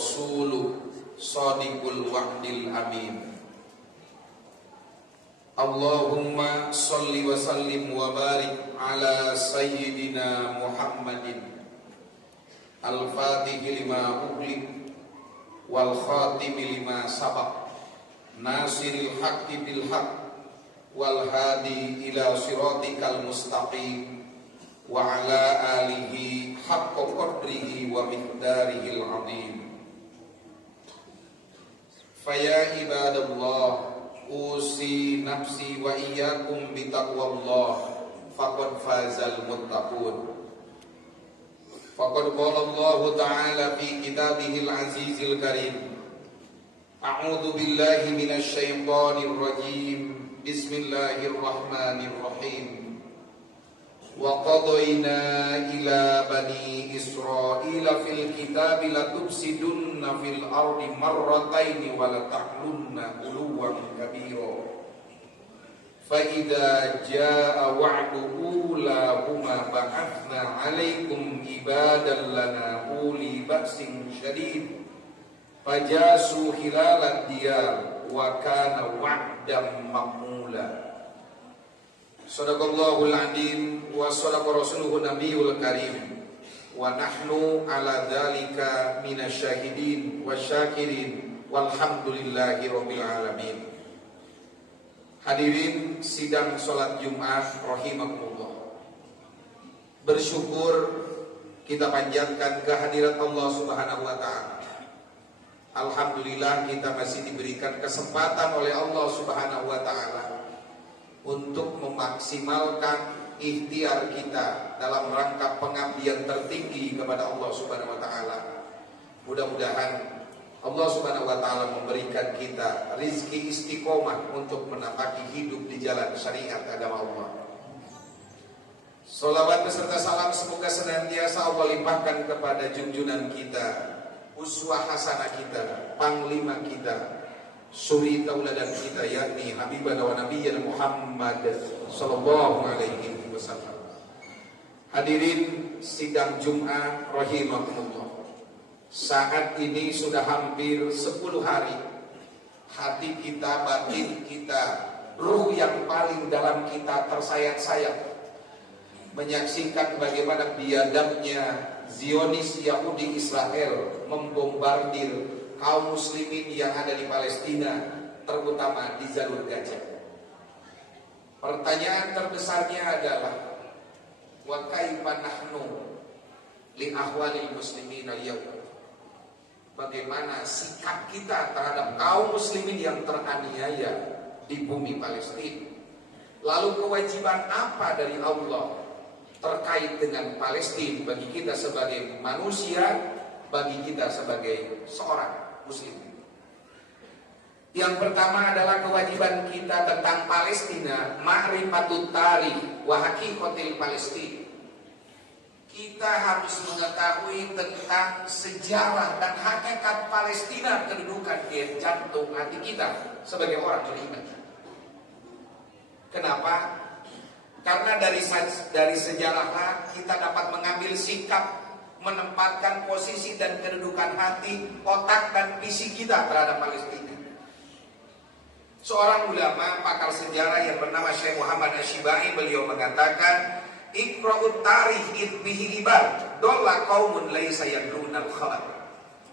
rasuluh shadiqul wa'dil amin. Allahumma sholli wa sallim wa barik ala sayyidina Muhammadin al-fatihi lima ughliq wal khatimi lima sabaq nasiril haqqi bil haqq wal hadi ila siratikal mustaqim wa ala alihi haqqa qadrihi wa miqdarihil azim. Faya ibadallah, usi nafsi wa iyyakum bitaqwallah, faqad fazal muttaqun. Faqad qala Allah ta'ala fi kitabihil azizil karim, a'udzu billahi minasy syaithanir rajim, bismillahirrahmanirrahim. Wa qadayna ila bani Israila fil kitabi latufsidunna fil ardi marrataini wa lata'lunna uluwan kabira. Fa idza jaa wa'du ulahuma ba'athna 'alaikum ibadan lana uli ba'sin syadid fajasu hilalad diyar wa kana wa'dan maqmula. Shadaqallahul adzim wa shadaqa rasuluhun nabiyul karim wa nahnu ala dzalika minasyahidin wasyakirin walhamdulillahi rabbil alamin. Hadirin sidang salat Jumat rahimakumullah. Bersyukur kita panjatkan kehadirat Allah Subhanahu wa taala. Alhamdulillah kita masih diberikan kesempatan oleh Allah Subhanahu wa taala untuk memaksimalkan ikhtiar kita dalam rangka pengabdian tertinggi kepada Allah Subhanahu wa taala. Mudah-mudahan Allah Subhanahu wa taala memberikan kita rizki istiqomah untuk menapaki hidup di jalan syariat agama Allah. Sholawat beserta salam semoga senantiasa Allah limpahkan kepada junjungan kita, uswah hasanah kita, panglima kita, suri tauladan kita, yakni Habibana wa Nabiyyana Muhammad sallallahu alaihi wasallam. Hadirin sidang Jumat rahimakumullah. Saat ini sudah hampir 10 hari hati kita, batin kita, ruh yang paling dalam kita tersayat-sayat menyaksikan bagaimana biadabnya Zionis Yahudi Israel membombardir kaum muslimin yang ada di Palestina, terutama di jalur Gaza. Pertanyaan terbesarnya adalah wa kaifa nahnu li ahwalil muslimin al-yawm. Bagaimana sikap kita terhadap kaum muslimin yang teraniaya di bumi Palestina? Lalu kewajiban apa dari Allah terkait dengan Palestina bagi kita sebagai manusia, bagi kita sebagai seorang muslim? Yang pertama adalah kewajiban kita tentang Palestina, ma'rifatut tarikh wa haqiqatil Palestina. Kita harus mengetahui tentang sejarah dan hakikat Palestina, kedudukan di jantung hati kita sebagai orang beriman. Kenapa? Karena dari sejarahlah kita dapat mengambil sikap, menempatkan posisi dan kedudukan hati, otak dan visi kita terhadap Palestina. Seorang ulama pakar sejarah yang bernama Syekh Muhammad Asy-Syibai, beliau mengatakan, Iqra'ut tarikh bihi ibad dolla qaumun laisa yadrunal khabar.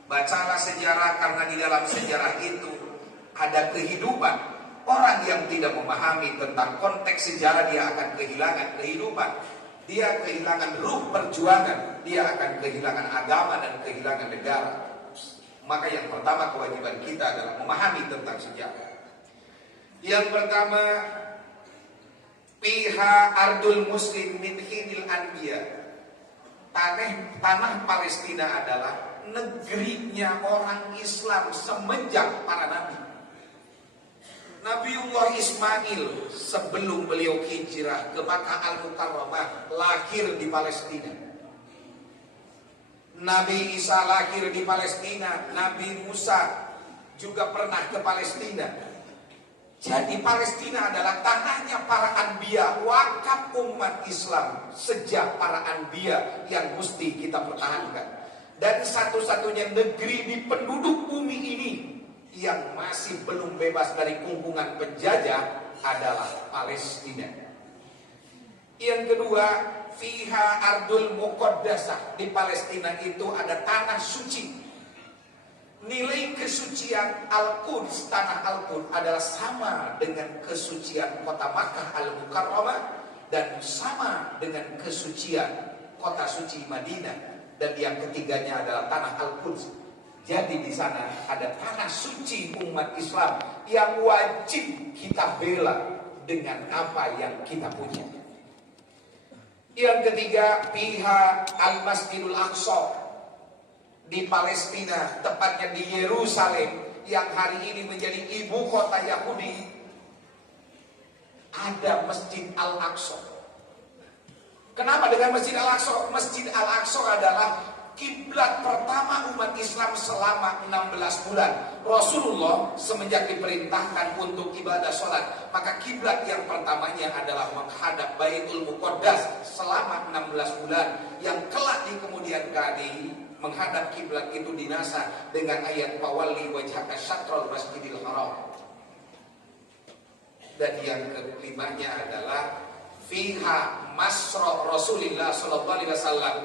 Bacalah sejarah karena di dalam sejarah itu ada kehidupan. Orang yang tidak memahami tentang konteks sejarah, dia akan kehilangan kehidupan. Dia kehilangan ruh perjuangan, dia akan kehilangan agama dan kehilangan negara. Maka yang pertama kewajiban kita adalah memahami tentang sejarah. Yang pertama, Piha ardul muslim min hinil anbiya. Tanah Palestina adalah negerinya orang Islam semenjak para nabi. Nabiullah Ismail sebelum beliau hijrah ke Makkah Al-Mukarramah lahir di Palestina. Nabi Isa lahir di Palestina. Nabi Musa juga pernah ke Palestina. Jadi Palestina adalah tanahnya para anbiya, wakaf umat Islam sejak para anbiya yang mesti kita pertahankan. Dan satu-satunya negeri di penduduk bumi ini yang masih belum bebas dari kungkungan penjajah adalah Palestina. Yang kedua, fiha ardul muqaddasah. Di Palestina itu ada tanah suci. Nilai kesucian Al-Quds, tanah Al-Quds adalah sama dengan kesucian kota Makkah Al-Mukarramah dan sama dengan kesucian kota suci Madinah. Dan yang ketiganya adalah tanah Al-Quds. Jadi di sana ada tanah suci umat Islam yang wajib kita bela dengan apa yang kita punya. Yang ketiga, pihak Al-Masjidul Aqsa di Palestina, tepatnya di Yerusalem yang hari ini menjadi ibu kota Yahudi, ada Masjid Al-Aqsa. Kenapa dengan Masjid Al-Aqsa? Masjid Al-Aqsa adalah kiblat pertama umat Islam selama 16 bulan. Rasulullah semenjak diperintahkan untuk ibadah sholat, maka kiblat yang pertamanya adalah menghadap Baitul Muqaddas selama 16 bulan. Yang kelak di kemudian hari menghadap kiblat itu dinasah dengan ayat fawalli wajhaka syatrul masjidil haram. Dan yang kelimanya adalah fiha masra Rasulillah sallallahu alaihi wasallam.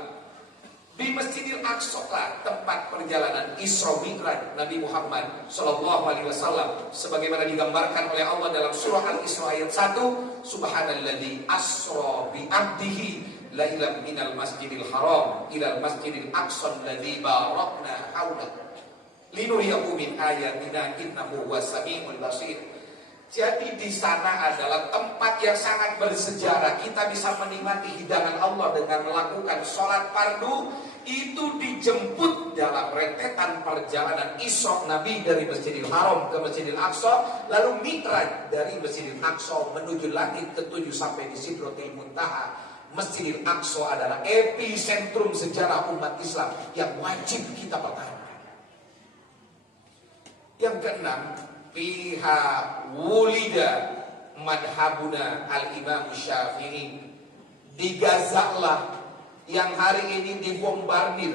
Di Masjidil Aqsa lah tempat perjalanan Isra Mi'raj Nabi Muhammad sallallahu alaihi wasallam, sebagaimana digambarkan oleh Allah dalam surah Al-Isra ayat 1, subhanalladzi asra bi 'abdihi lailan minal masjidil haram ilal masjidil aqsa alladzi barakna haula linuriyahu min ayatina innahu was-sami'ul basir. Jadi di sana adalah tempat yang sangat bersejarah. Kita bisa menikmati hidangan Allah dengan melakukan sholat fardu. Itu dijemput dalam rentetan perjalanan Isra Nabi dari Masjidil Haram ke Masjidil Aqsa, lalu Mi'raj dari Masjidil Aqsa menuju langit ke-7 sampai di Sidratul Muntaha. Masjidil Aqsa adalah epicentrum sejarah umat Islam yang wajib kita pertahankan. Yang keenam, fiha wulida madhabuna al-imam Syafi'i. Di Gaza lah yang hari ini dibombardir.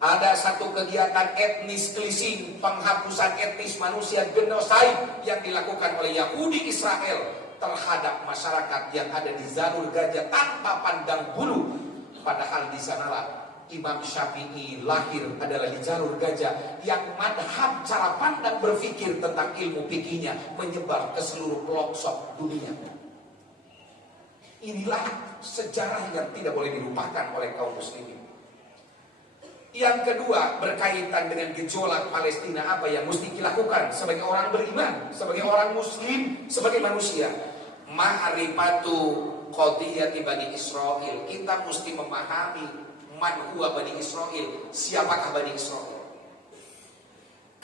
Ada satu kegiatan etnis cleansing, penghapusan etnis manusia, genosid yang dilakukan oleh Yahudi Israel terhadap masyarakat yang ada di Jalur Gaza tanpa pandang bulu. Padahal di sanalah Imam Syafi'i lahir, adalah di Jalur Gaza, yang madhab cara pandang berpikir tentang ilmu fikihnya menyebar ke seluruh pelosok dunia. Inilah sejarah yang tidak boleh dilupakan oleh kaum muslimin. Yang kedua, berkaitan dengan gejolak Palestina, apa yang mesti dilakukan sebagai orang beriman, sebagai orang muslim, sebagai manusia? Ma'rifatu qadiyati Bani Israil. Kita mesti memahami man huwa Bani Israil, siapakah Bani Israil.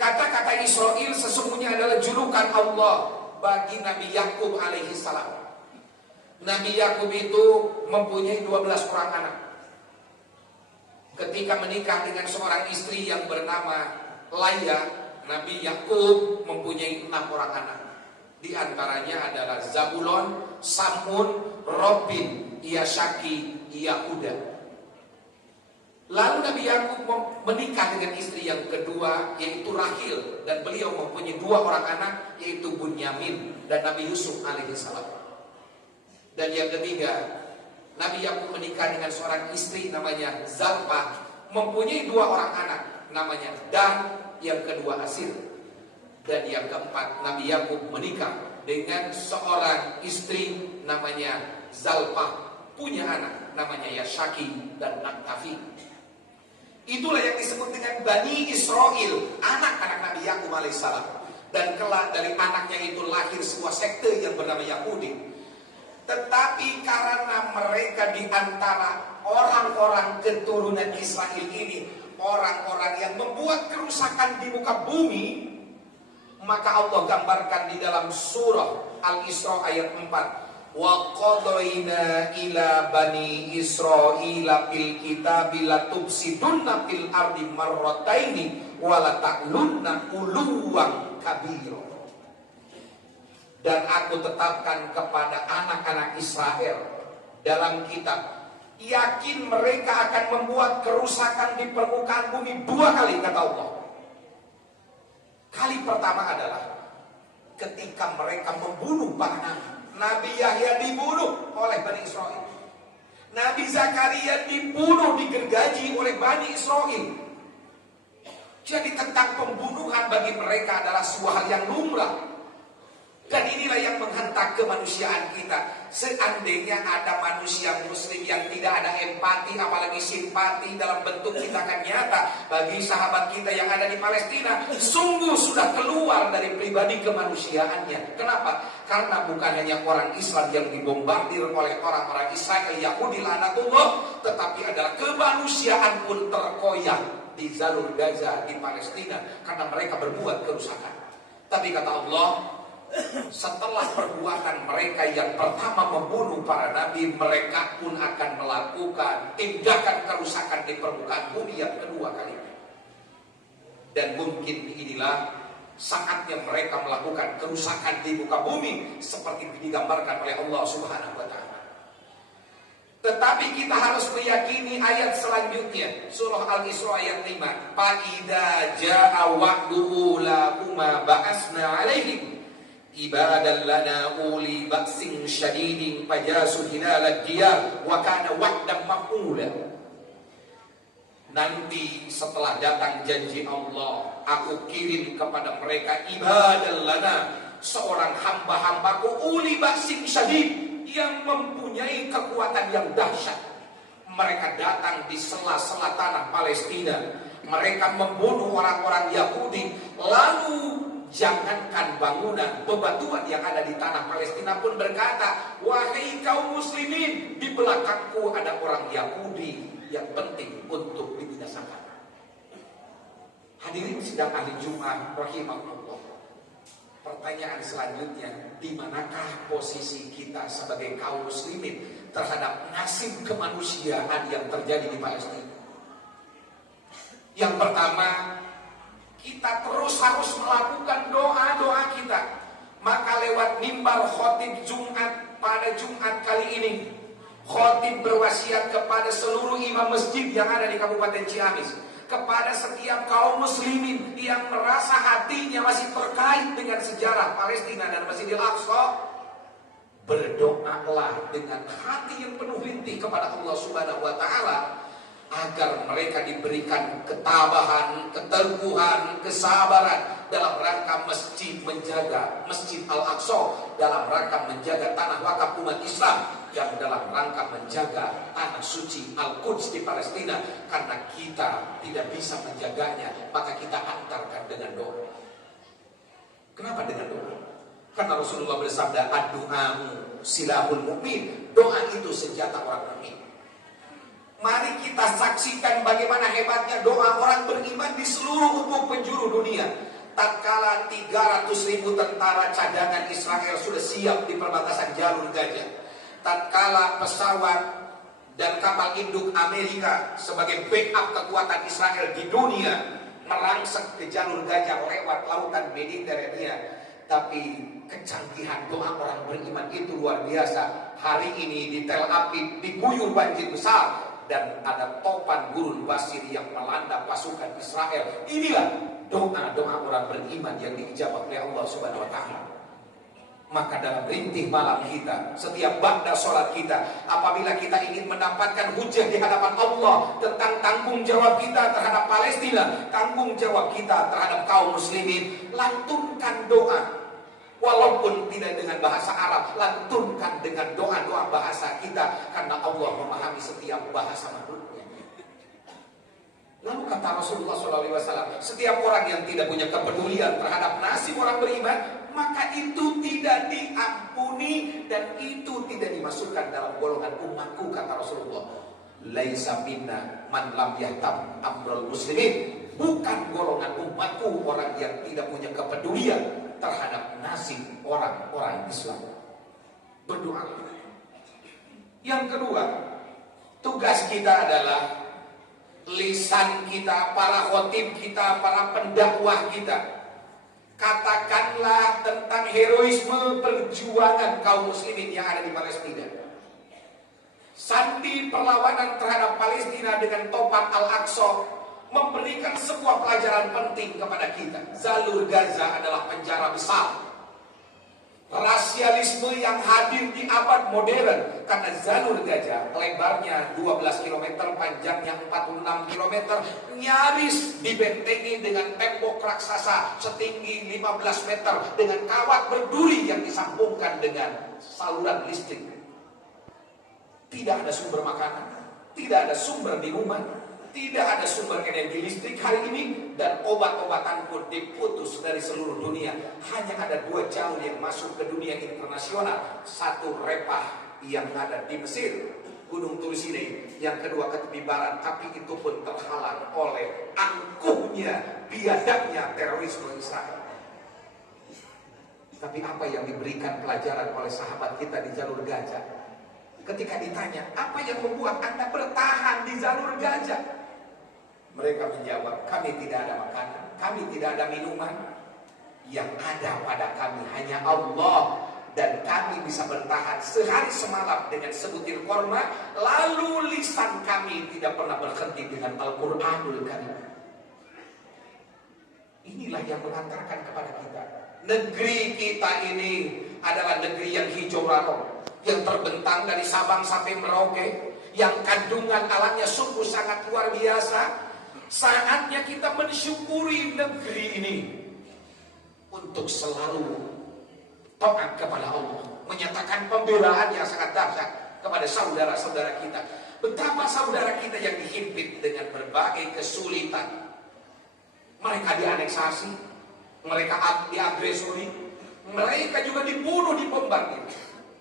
Kata-kata Israil sesungguhnya adalah julukan Allah bagi Nabi Yakub alaihi salam. Nabi Yakub itu mempunyai 12 orang anak. Ketika menikah dengan seorang istri yang bernama Laya, Nabi Yakub mempunyai 6 orang anak. Di antaranya adalah Zabulon, Samun, Robin, Yashaki, Yahuda. Lalu Nabi Yakub menikah dengan istri yang kedua, yaitu Rahil, dan beliau mempunyai 2 orang anak, yaitu Bunyamin dan Nabi Yusuf alaihissalam. Dan yang ketiga, Nabi Yakub menikah dengan seorang istri namanya Zalpah, mempunyai 2 orang anak, namanya Dan, yang kedua Asir. Dan yang keempat, Nabi Yakub menikah dengan seorang istri namanya Zalpah, punya anak namanya Yashaki dan Naktafi. Itulah yang disebut dengan Bani Israel, anak-anak Nabi Yakub alaihissalam. Dan kelak dari anaknya itu lahir sebuah sekte yang bernama Yahudi. Tetapi karena mereka di antara orang-orang keturunan Israel ini, orang-orang yang membuat kerusakan di muka bumi, maka Allah gambarkan di dalam surah Al-Isra ayat 4, wa qadaina ila bani Israila fil kitabi latufsidunna fil ardi marrataini wa la ta'lunna uluwan kabira. Dan aku tetapkan kepada anak-anak Israel dalam kitab, yakin mereka akan membuat kerusakan di permukaan bumi 2 kali, kata Allah. Kali pertama adalah ketika mereka membunuh para nabi. Nabi Yahya dibunuh oleh Bani Israel. Nabi Zakaria dibunuh, digergaji oleh Bani Israel. Jadi tentang pembunuhan bagi mereka adalah sebuah hal yang lumrah. Dan inilah yang menghentak kemanusiaan kita. Seandainya ada manusia muslim yang tidak ada empati, apalagi simpati dalam bentuk tindakan nyata bagi sahabat kita yang ada di Palestina, sungguh sudah keluar dari pribadi kemanusiaannya. Kenapa? Karena bukan hanya orang Islam yang dibombardir oleh orang-orang Israel, Yahudi laknatullah, tetapi adalah kemanusiaan pun terkoyak di jalur Gaza, di Palestina, karena mereka berbuat kerusakan. Tapi kata Allah, setelah perbuatan mereka yang pertama membunuh para nabi, mereka pun akan melakukan tindakan kerusakan di permukaan bumi yang kedua kali. Dan mungkin inilah saatnya mereka melakukan kerusakan di muka bumi seperti digambarkan oleh Allah Subhanahu wa ta'ala. Tetapi kita harus meyakini ayat selanjutnya, surah Al-Isra ayat 5. Fa idza jaa wa'du ulahuma ba'asna 'alaihim ibadan lana uli ba'sin syadidin fajasu hilal diyar wa kana wa'dan maf'ula. Nanti setelah datang janji Allah, aku kirim kepada mereka ibadan lana, seorang hamba-hambaku uli ba'sin syadid, yang mempunyai kekuatan yang dahsyat. Mereka datang di sela-sela tanah Palestina, mereka membunuh orang-orang Yahudi. Lalu jangankan bangunan, bebatuan yang ada di tanah Palestina pun berkata, wahai kaum muslimin, di belakangku ada orang Yahudi yang penting untuk dibinasakan. Hadirin sidang ahli Jumat rahimahullah. Pertanyaan selanjutnya, di manakah posisi kita sebagai kaum muslimin terhadap nasib kemanusiaan yang terjadi di Palestina? Yang pertama, kita terus harus melakukan doa-doa kita. Maka lewat mimbar khotib Jumat pada Jumat kali ini, khotib berwasiat kepada seluruh imam masjid yang ada di Kabupaten Ciamis, kepada setiap kaum muslimin yang merasa hatinya masih terkait dengan sejarah Palestina dan Masjidil Aqsa, berdoalah dengan hati yang penuh rintih kepada Allah Subhanahu wa ta'ala agar mereka diberikan ketabahan, keteguhan, kesabaran dalam rangka menjaga Masjid Al-Aqsa, dalam rangka menjaga tanah wakaf umat Islam, dan dalam rangka menjaga tanah suci Al-Quds di Palestina. Karena kita tidak bisa menjaganya, maka kita antarkan dengan doa. Kenapa dengan doa? Karena Rasulullah bersabda, ad-du'a'u silahul mu'min, doa itu senjata orang mukmin. Mari kita saksikan bagaimana hebatnya doa orang beriman di seluruh ufuk penjuru dunia. Tatkala 300.000 tentara cadangan Israel sudah siap di perbatasan jalur Gaza, tatkala pesawat dan kapal induk Amerika sebagai backup kekuatan Israel di dunia merangsek ke jalur Gaza lewat lautan Mediterania, tapi kecanggihan doa orang beriman itu luar biasa. Hari ini di Tel Aviv diguyur banjir besar dan ada topan gurun pasir yang melanda pasukan Israel. Inilah doa-doa orang beriman yang diijabah oleh Allah Subhanahu wa ta'ala. Maka dalam rintih malam kita, setiap ba'da sholat kita, apabila kita ingin mendapatkan hujah di hadapan Allah tentang tanggung jawab kita terhadap Palestina, tanggung jawab kita terhadap kaum muslimin, lantunkan doa. Walaupun tidak dengan bahasa Arab, lantunkan dengan doa-doa bahasa kita, karena Allah memahami setiap bahasa makhluknya. Lalu kata Rasulullah SAW, setiap orang yang tidak punya kepedulian terhadap nasib orang beriman, maka itu tidak diampuni dan itu tidak dimasukkan dalam golongan umatku, kata Rasulullah. Laisa minna man lam yahtam amrul muslimin. Bukan golongan umatku orang yang tidak punya kepedulian terhadap nasib orang-orang Islam. Berdoa. Yang kedua, tugas kita adalah lisan kita, para khotib kita, para pendakwah kita, katakanlah tentang heroisme perjuangan kaum muslimin yang ada di Palestina. Sandi perlawanan terhadap Palestina dengan Topan Al-Aqsa memberikan sebuah pelajaran penting kepada kita. Jalur Gaza adalah penjara besar. Rasialisme yang hadir di abad modern, karena jalur Gaza lebarnya 12 km, panjangnya 46 km, nyaris dibentengi dengan tembok raksasa setinggi 15 meter dengan kawat berduri yang disambungkan dengan saluran listrik. Tidak ada sumber makanan, tidak ada sumber minuman, tidak ada sumber energi listrik hari ini, dan obat-obatan pun diputus dari seluruh dunia. Hanya ada 2 jalur yang masuk ke dunia internasional. Satu Repah yang ada di Mesir, Gunung Tursine, yang kedua ke tepi barat, tapi itu pun terhalang oleh angkuhnya, biadabnya terorisme Israel. Tapi apa yang diberikan pelajaran oleh sahabat kita di jalur Gaza? Ketika ditanya, apa yang membuat Anda bertahan di jalur Gaza? Mereka menjawab, kami tidak ada makanan, kami tidak ada minuman. Yang ada pada kami hanya Allah. Dan kami bisa bertahan sehari semalam dengan sebutir korma. Lalu lisan kami tidak pernah berhenti dengan Al-Quranul Karim. Inilah yang mengantarkan kepada kita. Negeri kita ini adalah negeri yang hijau rarong, yang terbentang dari Sabang sampai Merauke, yang kandungan alamnya sungguh sangat luar biasa. Saatnya kita mensyukuri negeri ini untuk selalu taat kepada Allah, menyatakan pembelaan yang sangat dahsyat kepada saudara-saudara kita. Betapa saudara kita yang dihimpit dengan berbagai kesulitan. Mereka dianeksasi, mereka diagresori, mereka juga dibunuh, dibombardir.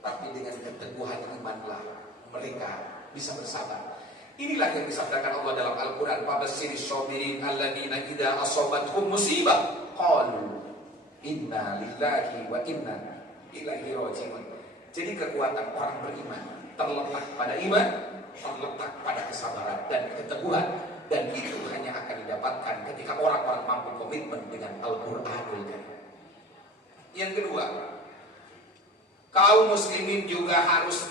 Tapi dengan keteguhan imanlah mereka bisa bersabar. Inilah yang disabdakan Allah dalam Al-Quran. Fabasyiris syabirin alladzina idza asabathum musibah qalu inna lillahi wa inna ilaihi raji'un. Jadi kekuatan orang beriman terletak pada iman, terletak pada kesabaran dan keteguhan, dan itu hanya akan didapatkan ketika orang-orang mampu komitmen dengan Al-Qur'anul Karim. Yang kedua, kaum muslimin juga harus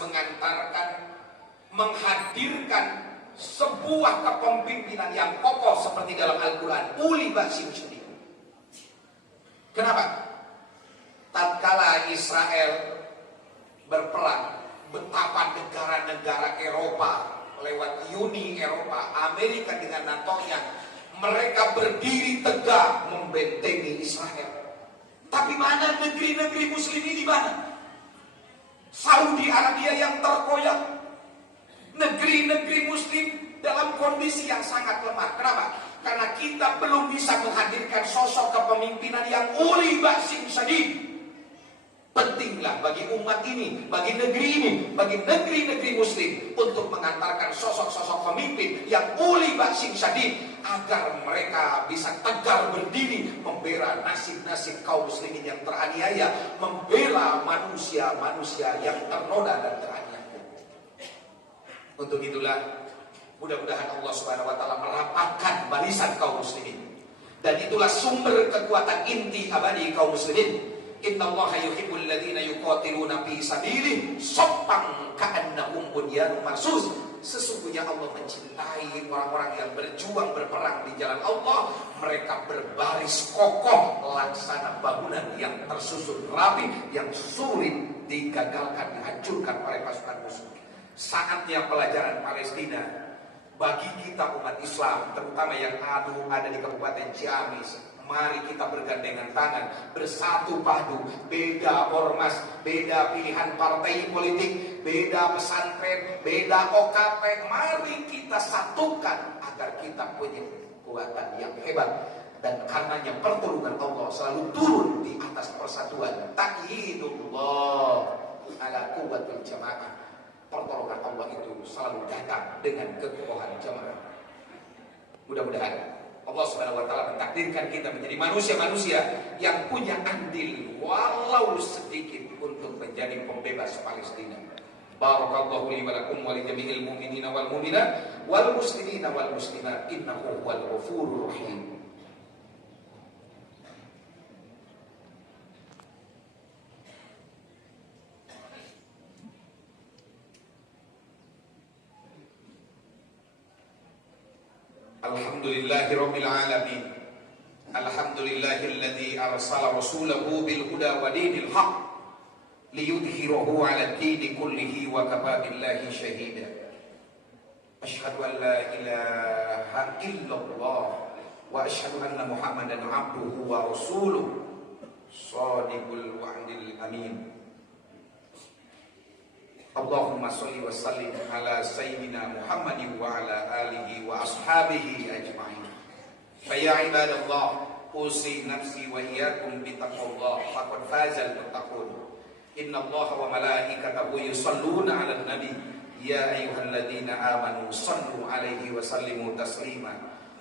menghadirkan sebuah kepemimpinan yang kokoh seperti dalam Al-Quran, uli ba'sin syadid. Kenapa? Tatkala Israel berperang, betapa negara-negara Eropa lewat Uni Eropa, Amerika dengan NATO-nya, mereka berdiri tegak membentengi Israel. Tapi mana negeri-negeri muslim ini, di mana? Saudi Arabia yang terkoyak, negeri-negeri muslim dalam kondisi yang sangat lemah. Kenapa? Karena kita belum bisa menghadirkan sosok kepemimpinan yang uli ba'sin syadid. Pentinglah bagi umat ini, bagi negeri ini, bagi negeri-negeri muslim untuk mengantarkan sosok-sosok pemimpin yang uli ba'sin syadid, agar mereka bisa tegar berdiri membela nasib-nasib kaum muslimin yang teraniaya, membela manusia-manusia yang ternoda dan teraniaya. Untuk itulah mudah-mudahan Allah Subhanahu wa taala merapatkan barisan kaum muslimin. Dan itulah sumber kekuatan inti abadi kaum muslimin. Innallaha yuhibbul ladzina yuqatiluna fi sabilihi shaffan ka'annahum bunyanun marsus. Sesungguhnya Allah mencintai orang-orang yang berjuang berperang di jalan Allah. Mereka berbaris kokoh laksana bangunan yang tersusun rapi, yang sulit digagalkan, dihancurkan oleh pasukan musuh. Saatnya pelajaran Palestina bagi kita umat Islam, terutama yang ada di Kabupaten Ciamis. Mari kita bergandengan tangan, bersatu padu. Beda ormas, beda pilihan partai politik, beda pesantren, beda OKP. Mari kita satukan agar kita punya kekuatan yang hebat. Dan karenanya pertolongan Allah selalu turun di atas persatuan. Ta'yidullah ala quwwatil jamaah. Pertolongan Allah itu selalu datang dengan kekokohan jamaah. Mudah-mudahan Allah Subhanahu wa taala mentakdirkan kita menjadi manusia-manusia yang punya andil walau sedikit untuk menjadi pembebas Palestina. Barakallahu li wa lakum wa li jami'il mu'minina wal mu'minat wal muslimina wal muslimat innahu huwal ghafurur rahim. Alhamdulillahirabbil alamin. Alhamdulillahilladzi arsala rasulahu bil huda wa dinil haqq liyudhhirahu 'ala ad-dini kullihi wa kafa billahi shahida. Asyhadu an la ilaha illallah wa asyhadu anna Muhammadan 'abduhu wa rasuluh shadiqul wa'dil amin. Allahumma sholli wa sallim ala sayyidina Muhammadin wa ala alihi wa ashabihi ajma'in. Fa ya ibadallah, usi nafsi wa iyyakum bi taqwallah, faqad fazal muttaqun. Innallaha wa malaikatahu yusholluna 'alan nabi ya ayyuhalladzina amanu shallu 'alaihi wa sallimu taslima.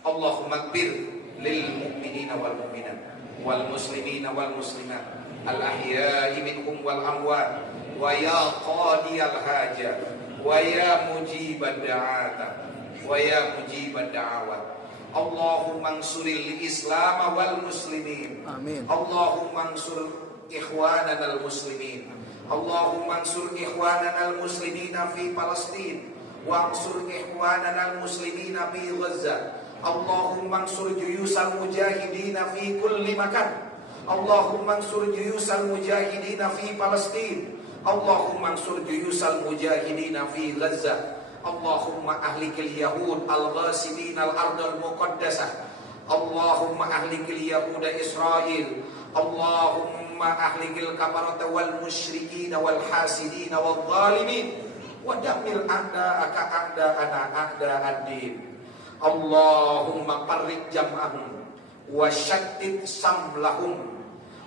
Allahumma ighfir lil mu'minina wal mu'minat wal muslimina wal muslimat al ahya'i minhum wal amwat wa ya qadiyal hajat wa ya mujibad da'ata wa ya mujibad da'awat. Allahumma ansuril islam wal muslimin. Amin. Allahumma ansur ikhwanana al muslimin. Allahumma ansur ikhwanana al muslimina fi Palestin wa ansur ikhwanana al muslimina fi Gaza. Allahumma ansur juyusal mujahidina fi kulli makan. Allahumma ansur juyusal mujahidina fi Palestin. Allahumma ansur juyusal mujahidina fi Gaza. Allahumma ahlikil yahud al-ghasidin al-ardal muqaddasah. Allahumma ahlikil yahuda Israel. Allahumma ahlikil kafarata wal musyrikin wal hasidin wal zalimin wa dammir a'da'aka a'da'ana a'da'ad-din. Allahumma farriq jam'ahum wa shattit samlahum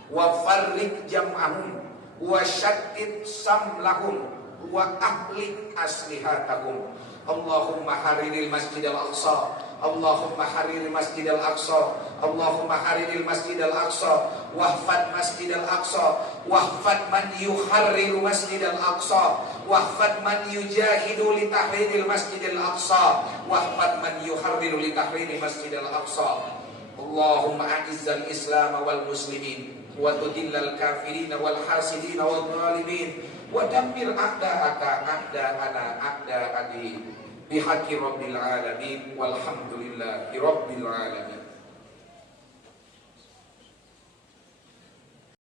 wa farriq jam'ahum wa shattit samlahum wa ahlik aslihatahum. Allahumma hariril masjidal aqsa. Allahumma hariril masjidal aqsa. Allahumma hariril masjidal aqsa. Wahfad masjidal aqsa. Wahfad man yuharriru masjidal aqsa. Wahfad man yujahidu li tahriril masjidil aqsa. Wahfad man yuharriru li tahriri masjidil aqsa. Allahumma a'izzal islam wal muslimin wa tudillal kafirin wal hasidin wal zalimin wa dammir a'da'aka a'da'ana a'da'adi bihaqqi rabbil alamin walhamdulillahi rabbil alamin.